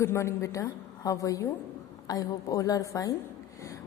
Good morning बेटा, how are you? I hope all are fine.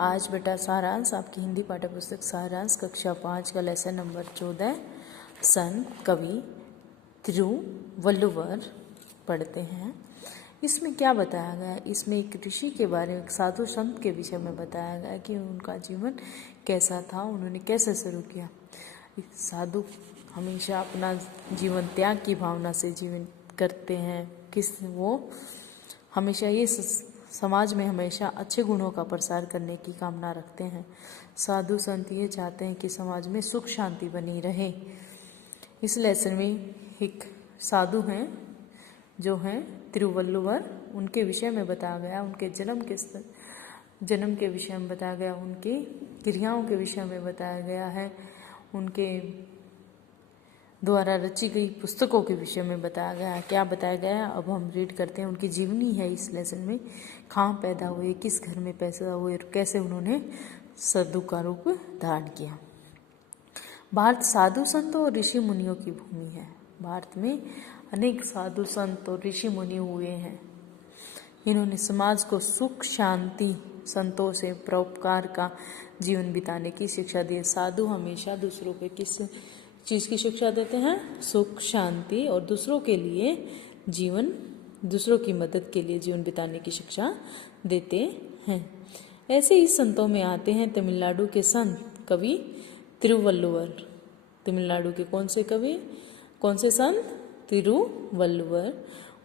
आज बेटा सारांश आपकी हिंदी पाठ्य पुस्तक सारांश कक्षा 5 का लेसन नंबर 14 संत कवि तिरुवल्लुवर पढ़ते हैं। इसमें क्या बताया गया है? इसमें एक ऋषि के बारे में, एक साधु संत के विषय में बताया गया है कि उनका जीवन कैसा था, उन्होंने कैसे शुरू किया। साधु हमेशा अपना जीवन त्याग की भावना से जीवन करते हैं। वो हमेशा ये समाज में हमेशा अच्छे गुणों का प्रसार करने की कामना रखते हैं। साधु संत ये चाहते हैं कि समाज में सुख शांति बनी रहे। इस लेसन में एक साधु हैं जो हैं तिरुवल्लुवर, उनके विषय में बताया गया, उनके जन्म के विषय में बताया गया, उनकी क्रियाओं के विषय में बताया गया है, उनके द्वारा रची गई पुस्तकों के विषय में बताया गया है। क्या बताया गया है अब हम रीड करते हैं। उनकी जीवनी है इस लेसन में। कहाँ पैदा हुए, किस घर में पैदा हुए और कैसे उन्होंने साधु का रूप धारण किया। भारत साधु संतों और ऋषि मुनियों की भूमि है। भारत में अनेक साधु संत और ऋषि मुनि हुए हैं। इन्होंने समाज को सुख शांति संतोष से परोपकार का जीवन बिताने की शिक्षा दी। साधु हमेशा दूसरों को किस चीज़ की शिक्षा देते हैं? सुख शांति और दूसरों के लिए जीवन, दूसरों की मदद के लिए जीवन बिताने की शिक्षा देते हैं। ऐसे ही संतों में आते हैं तमिलनाडु के संत कवि तिरुवल्लुवर। तमिलनाडु के कौन से कवि, कौन से संत? तिरुवल्लुवर।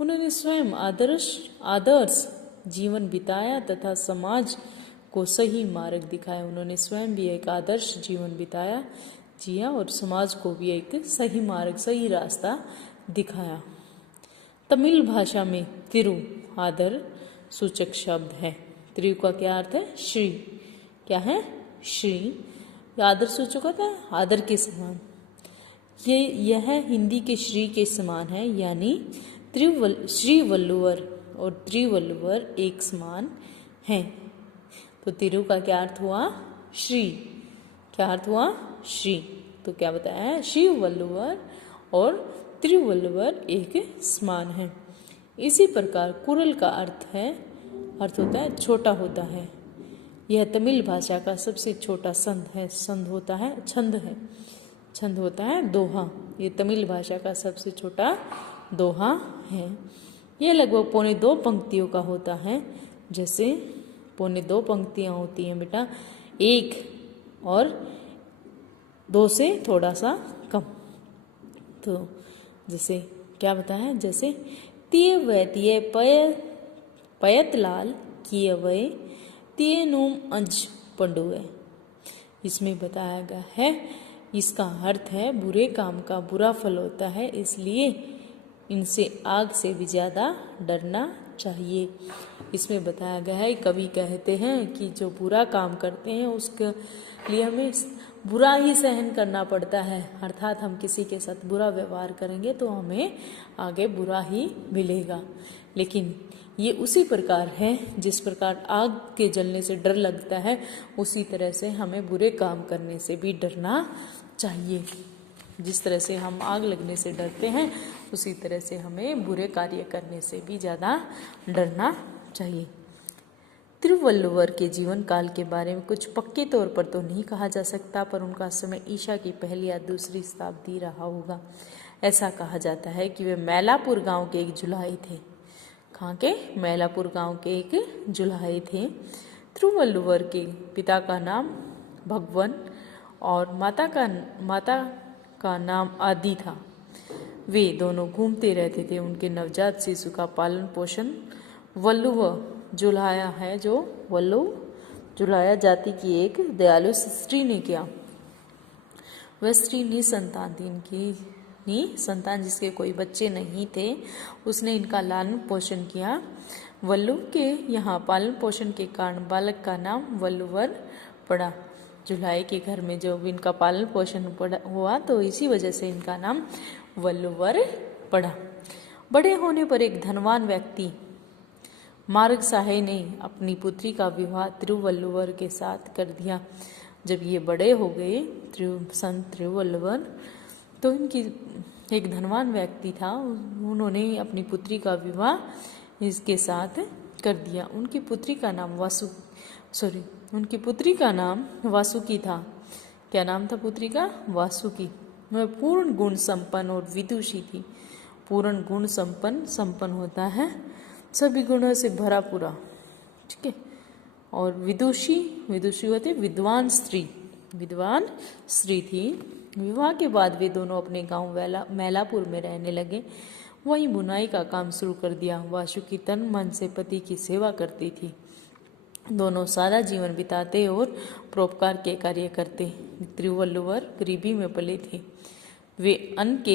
उन्होंने स्वयं आदर्श जीवन बिताया तथा समाज को सही मार्ग दिखाया। उन्होंने स्वयं भी एक आदर्श जीवन जिया और समाज को भी एक सही मार्ग, सही रास्ता दिखाया। तमिल भाषा में तिरु आदर सूचक शब्द है। तिरु का क्या अर्थ है? श्री। क्या है? श्री। आदर सूचक होता है आदर के समान। यह हिंदी के श्री के समान है, यानी श्रीवल्लुवर और त्रिवल्लुवर एक समान हैं। तो तिरु का क्या अर्थ हुआ? श्री। क्या अर्थ हुआ? श्री। तो क्या बताया है? श्रीवल्लुवर और त्रिवल्लुवर एक समान है। इसी प्रकार कुरल का अर्थ होता है छोटा होता है। यह तमिल भाषा का सबसे छोटा छंद है। छंद होता है दोहा। ये तमिल भाषा का सबसे छोटा दोहा है। यह लगभग 2.25 पंक्तियों का होता है। जैसे 2.25 पंक्तियां होती हैं बेटा, 1 और 2 से थोड़ा सा कम। तो जैसे क्या बताया है? जैसे तिय व तिय पयत लाल किय वय तिय नूम अंज पंडुए। इसमें बताया गया है, इसका अर्थ है बुरे काम का बुरा फल होता है, इसलिए इनसे आग से भी ज़्यादा डरना चाहिए। इसमें बताया गया है, कवि कहते हैं कि जो बुरा काम करते हैं उसके लिए हमें बुरा ही सहन करना पड़ता है। अर्थात हम किसी के साथ बुरा व्यवहार करेंगे तो हमें आगे बुरा ही मिलेगा। लेकिन ये उसी प्रकार है जिस प्रकार आग के जलने से डर लगता है, उसी तरह से हमें बुरे काम करने से भी डरना चाहिए। जिस तरह से हम आग लगने से डरते हैं, उसी तरह से हमें बुरे कार्य करने से भी ज़्यादा डरना चाहिए। तिरुवल्लुवर के जीवन काल के बारे में कुछ पक्के तौर पर तो नहीं कहा जा सकता, पर उनका समय ईसा की पहली या दूसरी शताब्दी रहा होगा। ऐसा कहा जाता है कि वे मैलापुर गांव के एक जुलाहे थे। कहाँ के? मैलापुर गांव के एक जुलाहे थे। तिरुवल्लुवर के पिता का नाम भगवन और माता का नाम आदि था। वे दोनों घूमते रहते थे। उनके नवजात शिशु का पालन पोषण वल्लुव जुलाया है, जो वल्लुव जुलाया जाति की एक दयालु स्त्री ने किया। वह स्त्री निसंतान थी। निसंतान जिसके कोई बच्चे नहीं थे, उसने इनका लालन पोषण किया। वल्लुव के यहाँ पालन पोषण के कारण बालक का नाम वल्लुवर पड़ा। जुलाहे के घर में जो इनका पालन पोषण हुआ, तो इसी वजह से इनका नाम वल्लुवर पड़ा। बड़े होने पर एक धनवान व्यक्ति मार्ग साहे ने अपनी पुत्री का विवाह तिरुवल्लुवर के साथ कर दिया। जब ये बड़े हो गए संत तिरुवल्लुवर, तो इनकी एक धनवान व्यक्ति था, उन्होंने अपनी पुत्री का विवाह इसके साथ कर दिया। उनकी पुत्री का नाम वासुकी था। क्या नाम था पुत्री का? वासुकी। वह पूर्ण गुण संपन्न और विदुषी थी। पूर्ण गुण संपन्न होता है सभी गुणों से भरा पूरा, ठीक है। और विदुषी होते विद्वान स्त्री थी। विवाह के बाद वे दोनों अपने गांव मैलापुर में रहने लगे। वहीं बुनाई का काम शुरू कर दिया। वासुकी तन मन से पति की सेवा करती थी। दोनों सादा जीवन बिताते और परोपकार के कार्य करते। तिरुवल्लुवर गरीबी में पले थे। वे अन्न के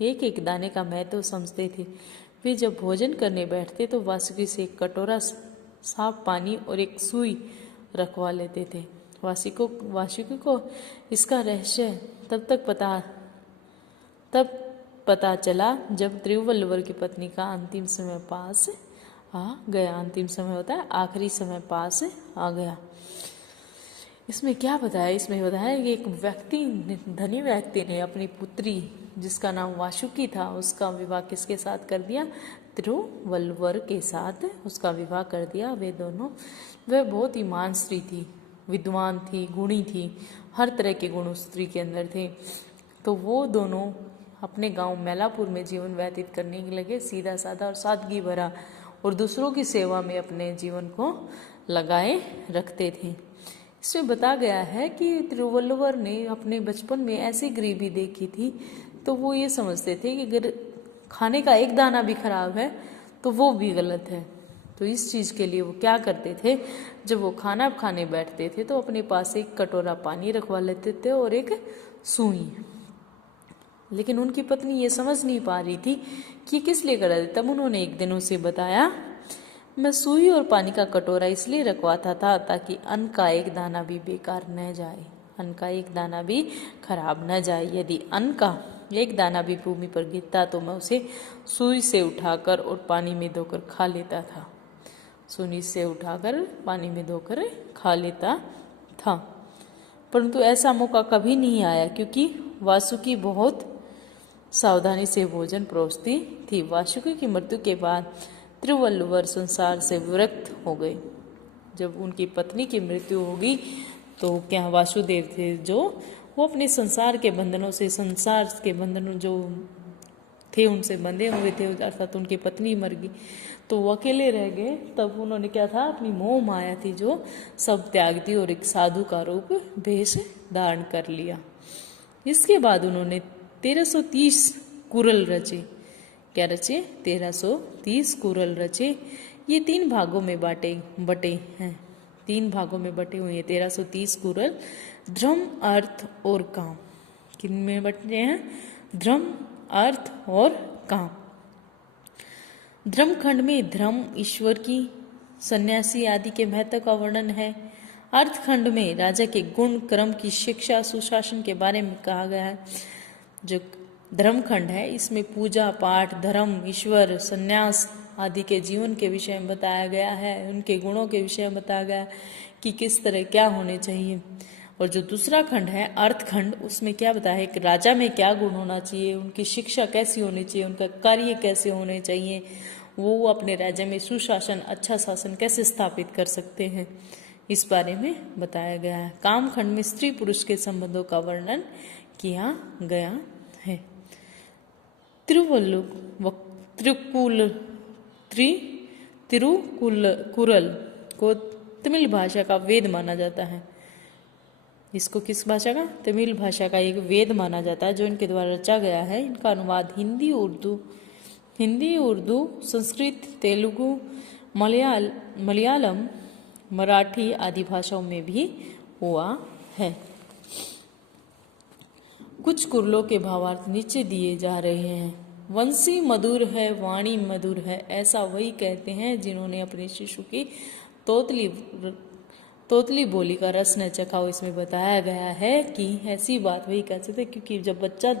एक एक दाने का महत्व समझते थे। वे जब भोजन करने बैठते तो वासुकी से एक कटोरा साफ पानी और एक सुई रखवा लेते थे। वासुकी को इसका रहस्य तब पता चला जब तिरुवल्लुवर की पत्नी का अंतिम समय पास आ गया। अंतिम समय होता है आखिरी समय पास आ गया। इसमें क्या बताया? इसमें बताया कि एक धनी व्यक्ति ने अपनी पुत्री जिसका नाम वासुकी था उसका विवाह किसके साथ कर दिया? तिरुवल्लुवर के साथ उसका विवाह कर दिया। वह बहुत ही महान स्त्री थी, विद्वान थी, गुणी थी, हर तरह के गुण उस स्त्री के अंदर थे। तो वो दोनों अपने गांव मैलापुर में जीवन व्यतीत करने लगे, सीधा साधा और सादगी भरा, और दूसरों की सेवा में अपने जीवन को लगाए रखते थे। इसमें बताया गया है कि तिरुवल्लुवर ने अपने बचपन में ऐसी गरीबी देखी थी तो वो ये समझते थे कि अगर खाने का एक दाना भी खराब है तो वो भी गलत है। तो इस चीज़ के लिए वो क्या करते थे, जब वो खाना खाने बैठते थे तो अपने पास एक कटोरा पानी रखवा लेते थे और एक सुई। लेकिन उनकी पत्नी ये समझ नहीं पा रही थी कि किस लिए कर रहे थे। तब उन्होंने एक दिन उसे बताया, मैं सुई और पानी का कटोरा इसलिए रखवाता था ताकि अन्न का एक दाना भी बेकार न जाए, अन्न का एक दाना भी खराब न जाए। यदि अन्न का एक दाना भी भूमि पर गिरता तो मैं उसे सुई से उठाकर और पानी में धोकर खा लेता था। सुई से उठाकर पानी में धोकर खा लेता था। परंतु ऐसा मौका कभी नहीं आया क्योंकि वासुकी बहुत सावधानी से भोजन परोसती थी। वासुकी की मृत्यु के बाद तिरुवल्लुवर संसार से विरक्त हो गए। जब उनकी पत्नी की मृत्यु होगी तो क्या वासुदेव थे जो वो अपने संसार के बंधनों जो थे उनसे बंधे हुए थे, अर्थात उनकी पत्नी मर गई तो वो अकेले रह गए। तब उन्होंने क्या था, अपनी मोह माया थी जो सब त्याग दी और एक साधु का रूप वेश धारण कर लिया। इसके बाद उन्होंने 1330 कुरल रचे। क्या रचे? 1330 कुरल रचे। ये 3 भागों में बटे हैं, 3 भागों में बटे हुए हैं 1330 कुरल। धर्म, अर्थ और काम। किन में बटे हैं? धर्म, अर्थ और काम। धर्म खंड में धर्म, ईश्वर की, सन्यासी आदि के महत्व का वर्णन है। अर्थ खंड में राजा के गुण, कर्म की शिक्षा, सुशासन के बारे में कहा गया है। जो धर्म खंड है इसमें पूजा पाठ, धर्म, ईश्वर, सन्यास आदि के जीवन के विषय में बताया गया है। उनके गुणों के विषय में बताया गया कि किस तरह क्या होने चाहिए। और जो दूसरा खंड है अर्थ खंड, उसमें क्या बताया है कि राजा में क्या गुण होना चाहिए, उनकी शिक्षा कैसी होनी चाहिए, उनका कार्य कैसे होने चाहिए, वो अपने राज्य में सुशासन, अच्छा शासन कैसे स्थापित कर सकते हैं, इस बारे में बताया गया है। काम खंड में स्त्री पुरुष के संबंधों का वर्णन किया गया है। तिरुकुरल को तमिल भाषा का वेद माना जाता है। इसको किस भाषा का? तमिल भाषा का एक वेद माना जाता है जो इनके द्वारा रचा गया है। इनका अनुवाद हिंदी, उर्दू, संस्कृत, तेलुगु, मलयालम, मराठी आदि भाषाओं में भी हुआ है। कुछ कुरलों के भावार्थ नीचे दिए जा रहे हैं। वंशी मधुर है, वाणी मधुर है, ऐसा वही कहते हैं जिन्होंने अपने शिशु की तोतली बोली का रस न चखा हो। इसमें बताया गया है कि ऐसी बात वही कह सकते, क्योंकि जब बच्चा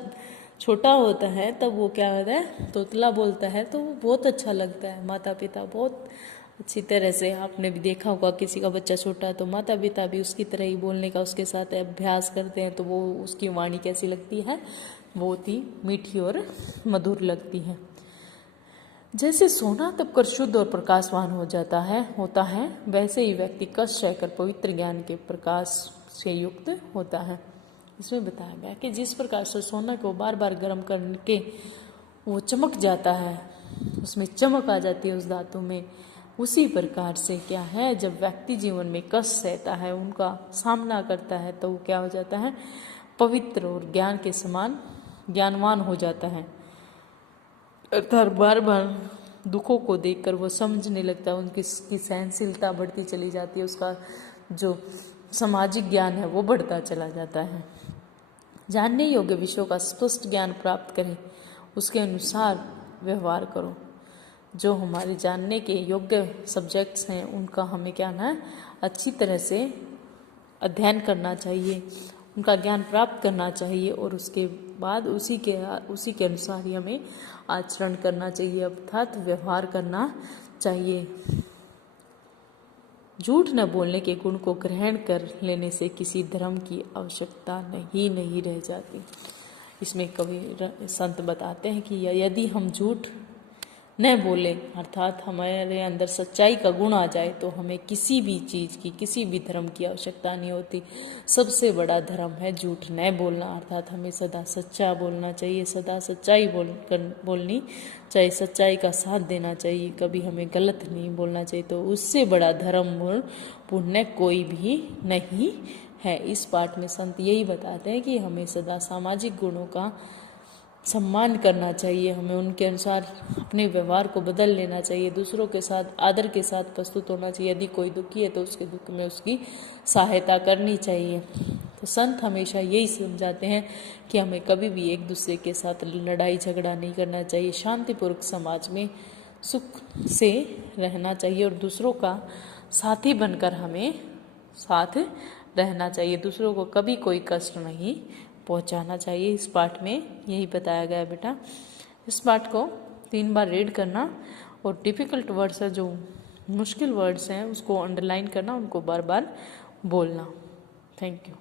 छोटा होता है तब वो क्या होता है, तोतला बोलता है तो वो बहुत अच्छा लगता है। माता पिता बहुत अच्छी तरह से, आपने भी देखा होगा किसी का बच्चा छोटा है तो माता पिता भी उसकी तरह ही बोलने का उसके साथ अभ्यास करते हैं, तो वो उसकी वाणी कैसी लगती है, बहुत ही मीठी और मधुर लगती है। जैसे सोना तपकर शुद्ध और प्रकाशवान होता है वैसे ही व्यक्ति कष्ट सहकर पवित्र ज्ञान के प्रकाश से युक्त होता है। इसमें बताया गया कि जिस प्रकार से सोना को बार बार गर्म करके वो चमक जाता है, उसमें चमक आ जाती है उस धातु में, उसी प्रकार से क्या है, जब व्यक्ति जीवन में कष्ट सहता है, उनका सामना करता है, तो वो क्या हो जाता है, पवित्र और ज्ञान के समान ज्ञानवान हो जाता है। अर्थात बार बार दुखों को देखकर वो समझने लगता है, उनकी सहनशीलता बढ़ती चली जाती है, उसका जो सामाजिक ज्ञान है वो बढ़ता चला जाता है। जानने योग्य विषयों का स्पष्ट ज्ञान प्राप्त करें, उसके अनुसार व्यवहार करो। जो हमारे जानने के योग्य सब्जेक्ट्स हैं उनका हमें क्या है, अच्छी तरह से अध्ययन करना चाहिए, उनका ज्ञान प्राप्त करना चाहिए और उसके बाद उसी के अनुसार ही हमें आचरण करना चाहिए, अर्थात व्यवहार करना चाहिए। झूठ न बोलने के गुण को ग्रहण कर लेने से किसी धर्म की आवश्यकता नहीं रह जाती। इसमें कवि संत बताते हैं कि यदि हम झूठ न बोले, अर्थात हमारे अंदर सच्चाई का गुण आ जाए, तो हमें किसी भी चीज़ की, किसी भी धर्म की आवश्यकता नहीं होती। सबसे बड़ा धर्म है झूठ न बोलना, अर्थात हमें सदा सच्चा बोलना चाहिए, सदा सच्चाई बोलनी चाहिए, सच्चाई का साथ देना चाहिए, कभी हमें गलत नहीं बोलना चाहिए। तो उससे बड़ा धर्म पुण्य कोई भी नहीं है। इस पाठ में संत यही बताते हैं कि हमें सदा सामाजिक गुणों का सम्मान करना चाहिए, हमें उनके अनुसार अपने व्यवहार को बदल लेना चाहिए, दूसरों के साथ आदर के साथ प्रस्तुत होना चाहिए। यदि कोई दुखी है तो उसके दुख में उसकी सहायता करनी चाहिए। तो संत हमेशा यही समझाते हैं कि हमें कभी भी एक दूसरे के साथ लड़ाई झगड़ा नहीं करना चाहिए, शांतिपूर्वक समाज में सुख से रहना चाहिए और दूसरों का साथी बनकर हमें साथ रहना चाहिए, दूसरों को कभी कोई कष्ट नहीं पहुंचाना चाहिए। इस पाठ में यही बताया गया है बेटा। इस पाठ को 3 बार रीड करना और डिफ़िकल्ट वर्ड्स है, जो मुश्किल वर्ड्स हैं उसको अंडरलाइन करना, उनको बार बार बोलना। Thank you.